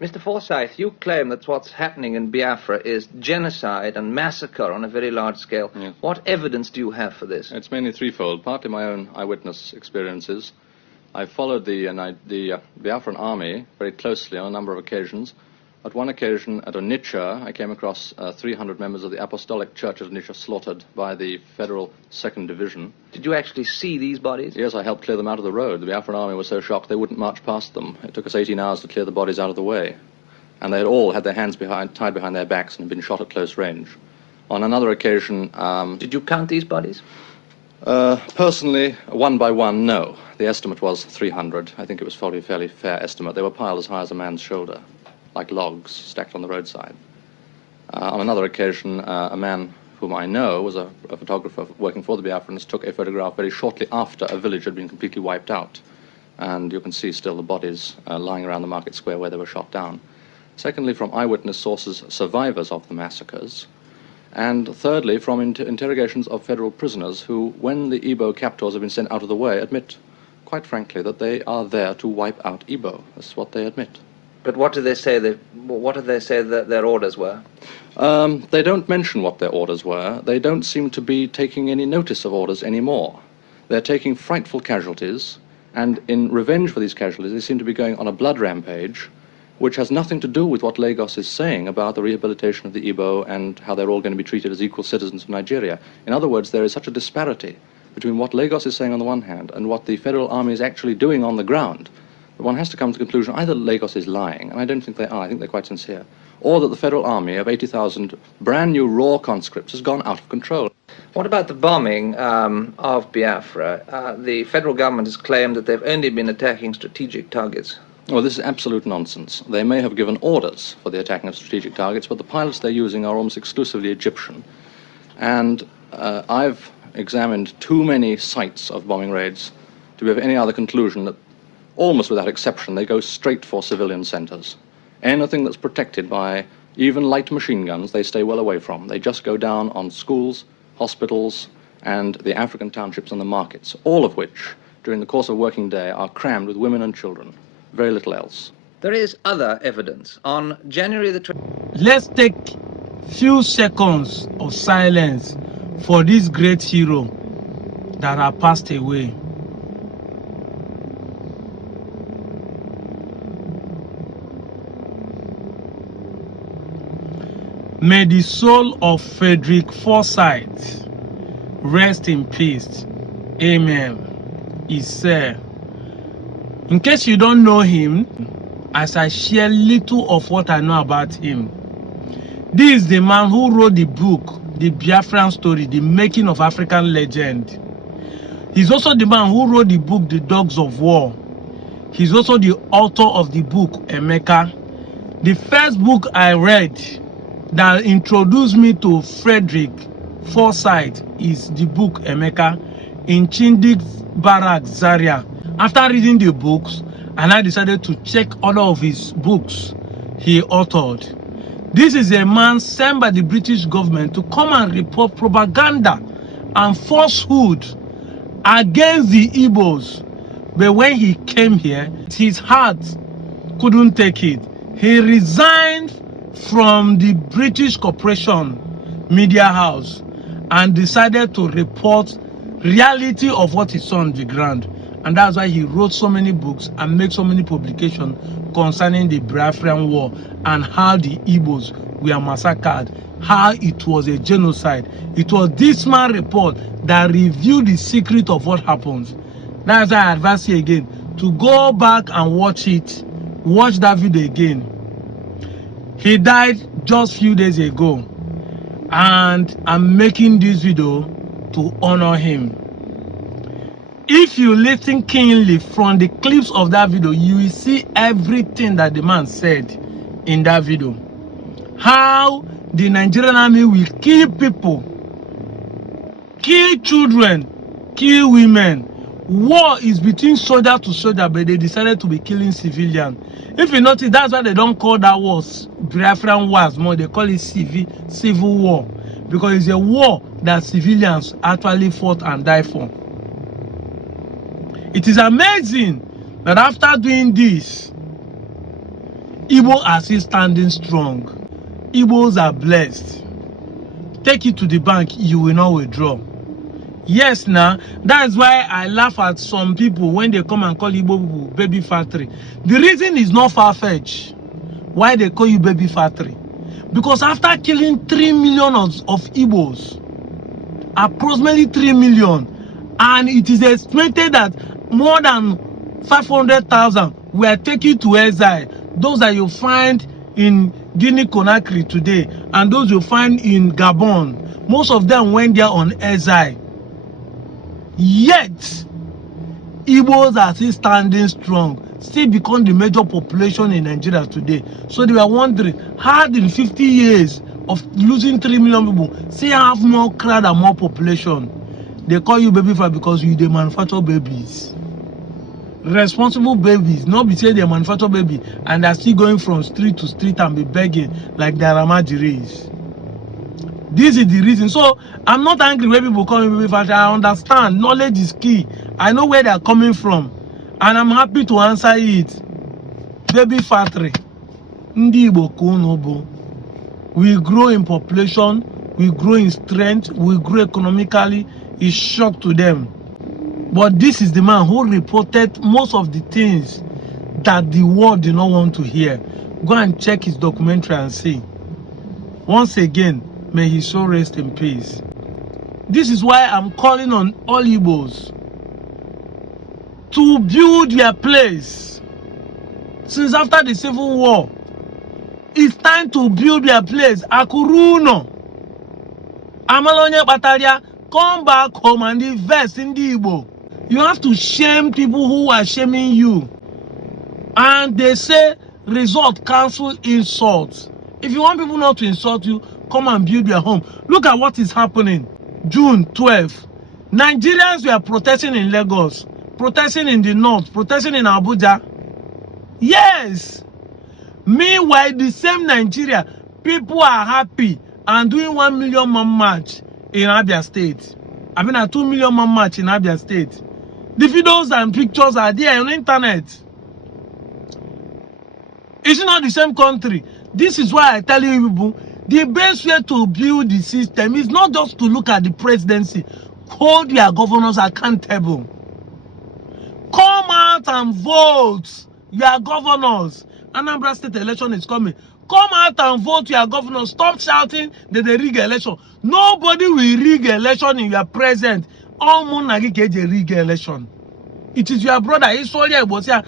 Mr. Forsyth, you claim that what's happening in Biafra is genocide and massacre on a very large scale. Yes. What evidence do you have for this? It's mainly threefold. Partly my own eyewitness experiences. I followed the Biafran army very closely on a number of occasions. At one occasion, at Onitsha, I came across 300 members of the Apostolic Church of Onitsha slaughtered by the Federal 2nd Division. Did you actually see these bodies? Yes, I helped clear them out of the road. The Biafran army was so shocked they wouldn't march past them. It took us 18 hours to clear the bodies out of the way. And they had all had their hands tied behind their backs and had been shot at close range. On another occasion... Did you count these bodies? Personally, one by one, no. The estimate was 300. I think it was probably a fairly fair estimate. They were piled as high as a man's shoulder, like logs stacked on the roadside. On another occasion, a man whom I know was a photographer working for the Biafrans took a photograph very shortly after a village had been completely wiped out. And you can see still the bodies lying around the market square where they were shot down. Secondly, from eyewitness sources, survivors of the massacres. And thirdly, from interrogations of federal prisoners who, when the Igbo captors have been sent out of the way, admit, quite frankly, that they are there to wipe out Igbo. That's what they admit. But what do they say that their orders were? They don't mention what their orders were. They don't seem to be taking any notice of orders anymore. They're taking frightful casualties, and in revenge for these casualties, they seem to be going on a blood rampage, which has nothing to do with what Lagos is saying about the rehabilitation of the Igbo and how they're all going to be treated as equal citizens of Nigeria. In other words, there is such a disparity between what Lagos is saying on the one hand and what the federal army is actually doing on the ground. One has to come to the conclusion either Lagos is lying, and I don't think they are, I think they're quite sincere, or that the federal army of 80,000 brand new raw conscripts has gone out of control. What about the bombing of Biafra? The federal government has claimed that they've only been attacking strategic targets. Well, this is absolute nonsense. They may have given orders for the attacking of strategic targets, but the pilots they're using are almost exclusively Egyptian. And I've examined too many sites of bombing raids to be of any other conclusion that almost without exception, they go straight for civilian centers. Anything that's protected by even light machine guns, they stay well away from. They just go down on schools, hospitals, and the African townships and the markets, all of which, during the course of a working day, are crammed with women and children. Very little else. There is other evidence. On January the 20th... Let's take few seconds of silence for this great hero that have passed away. May the soul of Frederick Forsyth rest in peace. Amen. He said, in case you don't know him, as I share little of what I know about him, this is the man who wrote the book, The Biafran Story, The Making of African Legend. He's also the man who wrote the book, The Dogs of War. He's also the author of the book, Emeka. The first book I read that introduced me to Frederick Forsyth is the book Emeka in Chindik Barracks, Zaria. After reading the books, and I decided to check all of his books he authored. This is a man sent by the British government to come and report propaganda and falsehood against the Igbos. But when he came here, his heart couldn't take it. He resigned from the British Corporation Media House and decided to report reality of what he saw on the ground. And that's why he wrote so many books and made so many publications concerning the Biafran War and how the Igbos were massacred, how it was a genocide. It was this man report that revealed the secret of what happens. That's why I advise you again to go back and watch it. Watch that video again. He died just a few days ago, and I'm making this video to honor him. If you listen keenly from the clips of that video, you will see everything that the man said in that video. How the Nigerian army will kill people, kill children, kill women. War is between soldier to soldier, but they decided to be killing civilians. If you notice, that's why they don't call that wars Biafran wars more. They call it civil war, because it's a war that civilians actually fought and died for. It is amazing that after doing this, Igbo are still standing strong. Igbos are blessed. Take it to the bank, you will not withdraw. Yes, now, that's why I laugh at some people when they come and call Igbo people baby factory. The reason is not far-fetched. Why they call you baby factory? Because after killing 3 million of Igbos, approximately 3 million, and it is estimated that more than 500,000 were taken to exile. Those that you find in Guinea-Conakry today, and those you find in Gabon, most of them went there on exile. Yet, Igbos are still standing strong, still become the major population in Nigeria today. So they were wondering, how in 50 years of losing 3 million people, still have more crowd and more population? They call you baby fat because you they manufacture babies. Responsible babies, not be say they manufacture baby and they're still going from street to street and be begging like the Ramajiris. This is the reason. So I'm not angry when people call me baby fat. I understand. Knowledge is key. I know where they're coming from. And I'm happy to answer it. Baby factory. Ndi Igbo kunobo. We grow in population, we grow in strength, we grow economically. It's shock to them. But this is the man who reported most of the things that the world did not want to hear. Go and check his documentary and see. Once again, may his soul rest in peace. This is why I'm calling on all Igbos to build their place. Since after the Civil War, it's time to build their place. Akuruno. Amalonye Bataria, come back home and invest in the Igbo. You have to shame people who are shaming you. And they say result cancel insults. If you want people not to insult you, come and build your home. Look at what is happening. June 12th. Nigerians were protesting in Lagos, protesting in the north, protesting in Abuja. Yes. Meanwhile, the same Nigeria, people are happy and doing 1 million man march in Abia State. I mean, a 2 million man march in Abia State. The videos and pictures are there on the internet. It's not the same country. This is why I tell you people, the best way to build the system is not just to look at the presidency. Hold your governors accountable. Come out and vote your governors. Anambra State election is coming. Come out and vote your governors. Stop shouting that they rig election. Nobody will rig election in your present. All monagi get a rig election. It is your brother. It's all your boss. Come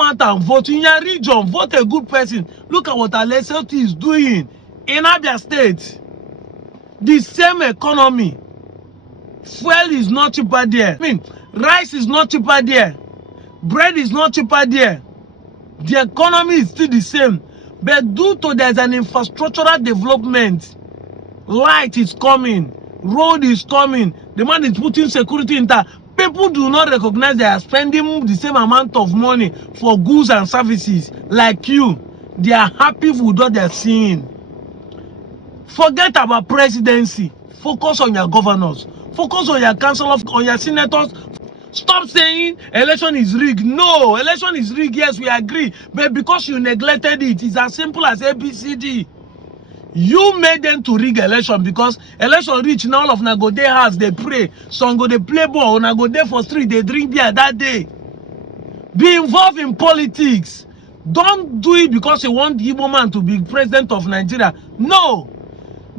out and vote in your region. Vote a good person. Look at what Alaigbo is doing in Abia State. The same economy. Fuel is not cheaper there. I mean, rice is not cheaper there. Bread is not cheaper there. The economy is still the same. But due to there's an infrastructural development, light is coming, road is coming, the man is putting security in that. People do not recognize they are spending the same amount of money for goods and services like you. They are happy with what they are seeing. Forget about presidency. Focus on your governors. Focus on your councillors, on your senators. Stop saying election is rigged. No, election is rigged. Yes, we agree. But because you neglected it, it's as simple as ABCD. You made them to rig election because election reach now all of na go dey house, they pray. Some go they play ball, na go there for street, they drink beer that day. Be involved in politics. Don't do it because you want Igbo man to be president of Nigeria. No.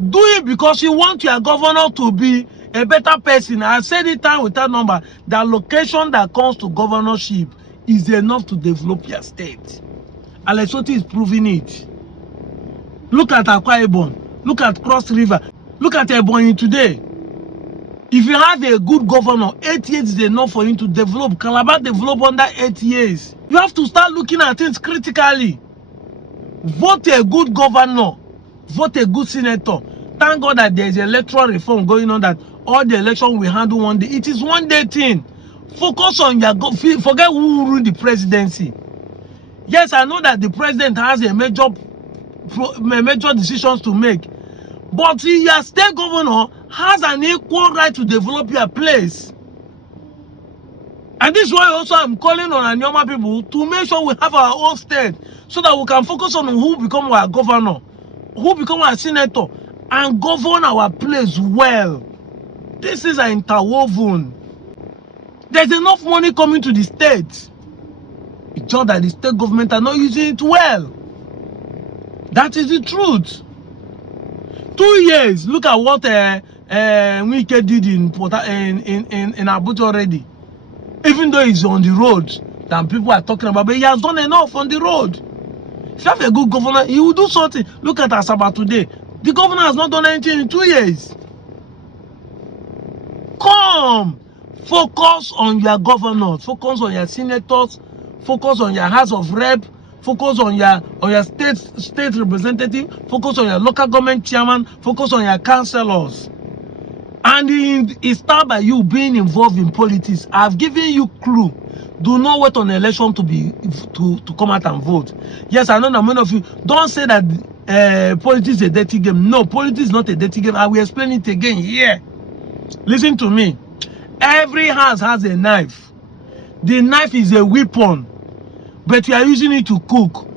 Do it because you want your governor to be a better person. I said it time without number. The location that comes to governorship is enough to develop your state. Alaigbo is proving it. Look at Akwa Ibom. Look at Cross River. Look at Ebonyi today. If you have a good governor, 8 years is enough for him to develop. Calabar develop under 8 years. You have to start looking at things critically. Vote a good governor. Vote a good senator. Thank God that there is electoral reform going on, that all the election we handle one day. It is one day thing. Focus on your forget who rule the presidency. Yes, I know that the president has a major decisions to make, but your state governor has an equal right to develop your place. And this is why also I'm calling on Anyoma people to make sure we have our own state so that we can focus on who become our governor, who become our senator, and govern our place well. This is an interwoven. There's enough money coming to the state. It's just that the state government are not using it well. That is the truth. 2 years. Look at what Wike did in Abuja already. Even though he's on the road, that people are talking about, but he has done enough on the road. If you have a good governor, he will do something. Look at Asaba today. The governor has not done anything in 2 years. Come, focus on your governors, focus on your senators, focus on your House of Rep, focus on your state representative, focus on your local government chairman, focus on your councillors. And it starts by you being involved in politics. I've given you clue. Do not wait on election to come out and vote. Yes, I know that many of you don't say that politics is a dirty game. No, politics is not a dirty game. I will explain it again here. Listen to me. Every house has a knife. The knife is a weapon, but you are using it to cook.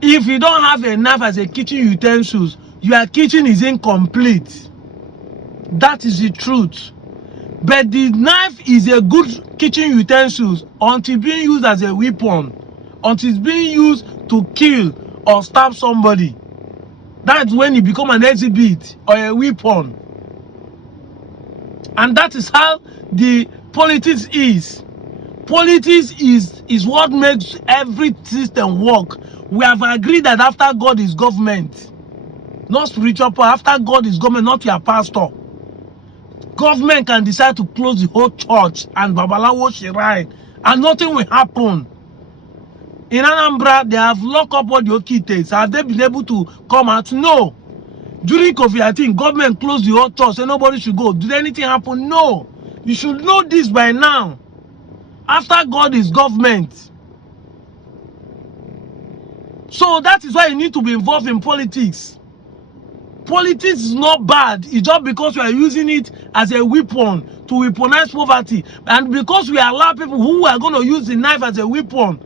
If you don't have a knife as a kitchen utensils, your kitchen is incomplete. That is the truth. But the knife is a good kitchen utensils until being used as a weapon, until it's being used to kill or stab somebody. That's when it becomes an exhibit or a weapon. And that is how the politics is. Politics is what makes every system work. We have agreed that after God is government, not spiritual power. After God is government, not your pastor. Government can decide to close the whole church and Babalawo shrine, and nothing will happen. In Anambra, they have locked up all the Okites. Have they been able to come out? No. During COVID, I think government closed the whole church, so nobody should go. Did anything happen? No. You should know this by now. After God is government. So that is why you need to be involved in politics. Politics is not bad. It's just because we are using it as a weapon to weaponize poverty. And because we allow people who are going to use the knife as a weapon.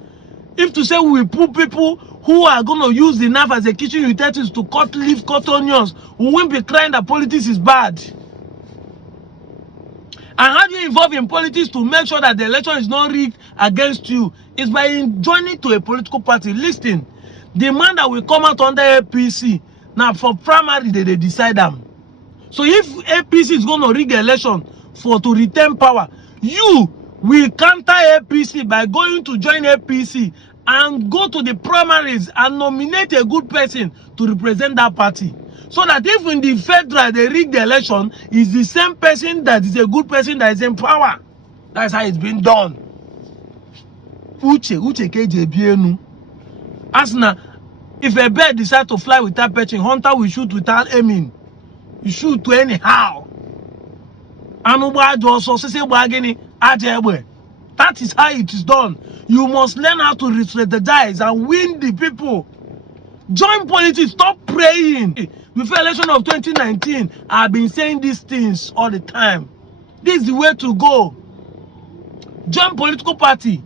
If to say we put people who are going to use the knife as a kitchen utensils to cut leaf, cut onions, we won't be crying that politics is bad. And how do you involve in politics to make sure that the election is not rigged against you? It's by joining to a political party. Listen, the man that will come out under APC, now for primary, they decide them. So if APC is going to rig the election to retain power, you will counter APC by going to join APC and go to the primaries and nominate a good person to represent that party. So that if in the federal they rig the election, it's the same person that is a good person that is in power. That's how it's been done. Uche KJBNU. Asna, if a bird decides to fly without perching, hunter will shoot without aiming. You shoot to anyhow. That is how it is done. You must learn how to strategize and win the people. Join politics. Stop praying. Before election of 2019, I've been saying these things all the time. This is the way to go. Join political party.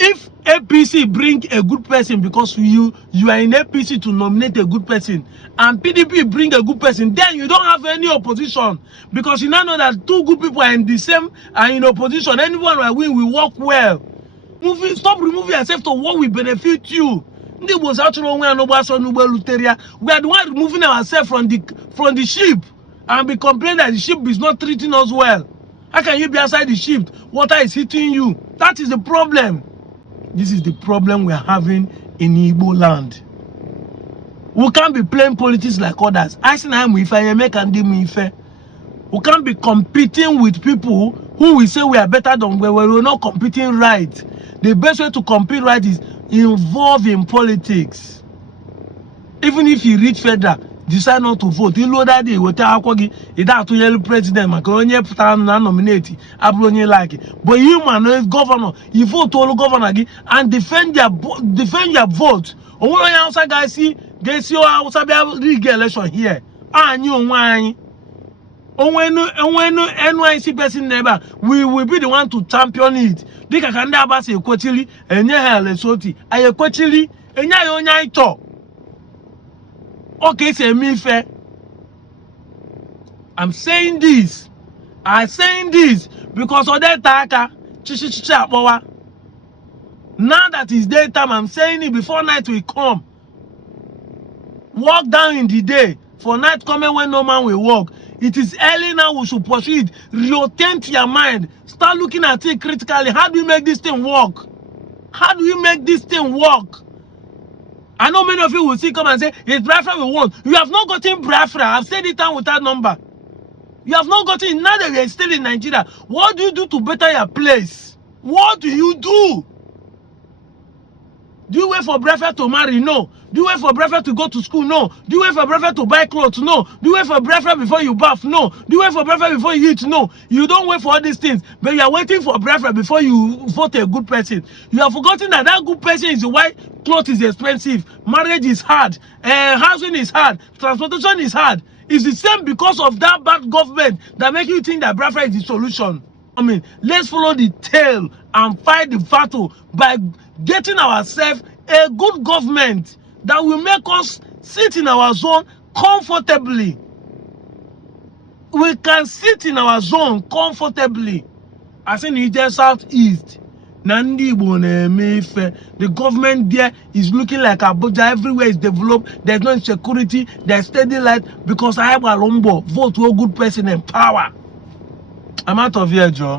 If APC bring a good person because you are in APC to nominate a good person, and PDP bring a good person, then you don't have any opposition, because you now know that two good people are in the same and in opposition. Anyone will win will work well. Stop removing yourself to what will benefit you. We are the one removing ourselves from the ship and be complaining that the ship is not treating us well. How can you be outside the ship? Water is hitting you. That is the problem. This is the problem we are having in Igbo land. We can't be playing politics like others. We can't be competing with people who will say we are better than we're not competing right. The best way to compete right is involved in politics. Even if you reach federal, decide not to vote. You know that day will tell you president, nominate, but you man governor, you vote to governor and defend your vote. When outside guys see outside election here, and you why when NYC person never, we will be the one to champion it. Dika kanda abasi ekwechili, enye hele soti, aye ekwechili, enye yonya ito. Okay, say me fair. I'm saying this because of that taka, chichichicha. Now that is daytime, I'm saying it before night will come. Walk down in the day, for night coming when no man will walk. It is early now, we should pursue it. Reorient your mind. Start looking at it critically. How do you make this thing work? How do you make this thing work? I know many of you will see come and say, it's Biafra we want. You have not gotten Biafra. I've said it down with that number. You have not gotten, now that we are still in Nigeria. What do you do to better your place? What do you do? Do you wait for Biafra to marry? No. Do you wait for Biafra to go to school? No. Do you wait for Biafra to buy clothes? No. Do you wait for Biafra before you bath? No. Do you wait for Biafra before you eat? No. You don't wait for all these things, but you are waiting for Biafra before you vote a good person. You have forgotten that that good person is why clothes is expensive, marriage is hard, housing is hard, transportation is hard. It's the same because of that bad government that make you think that Biafra is the solution. I mean, let's follow the tail and fight the battle by getting ourselves a good government that will make us sit in our zone comfortably. We can sit in our zone comfortably. As in the southeast, the government there is looking like Abuja. Everywhere is developed. There's no insecurity. There's steady light because I have a Lombo. Vote to a good person in power. I'm out of here, Joe.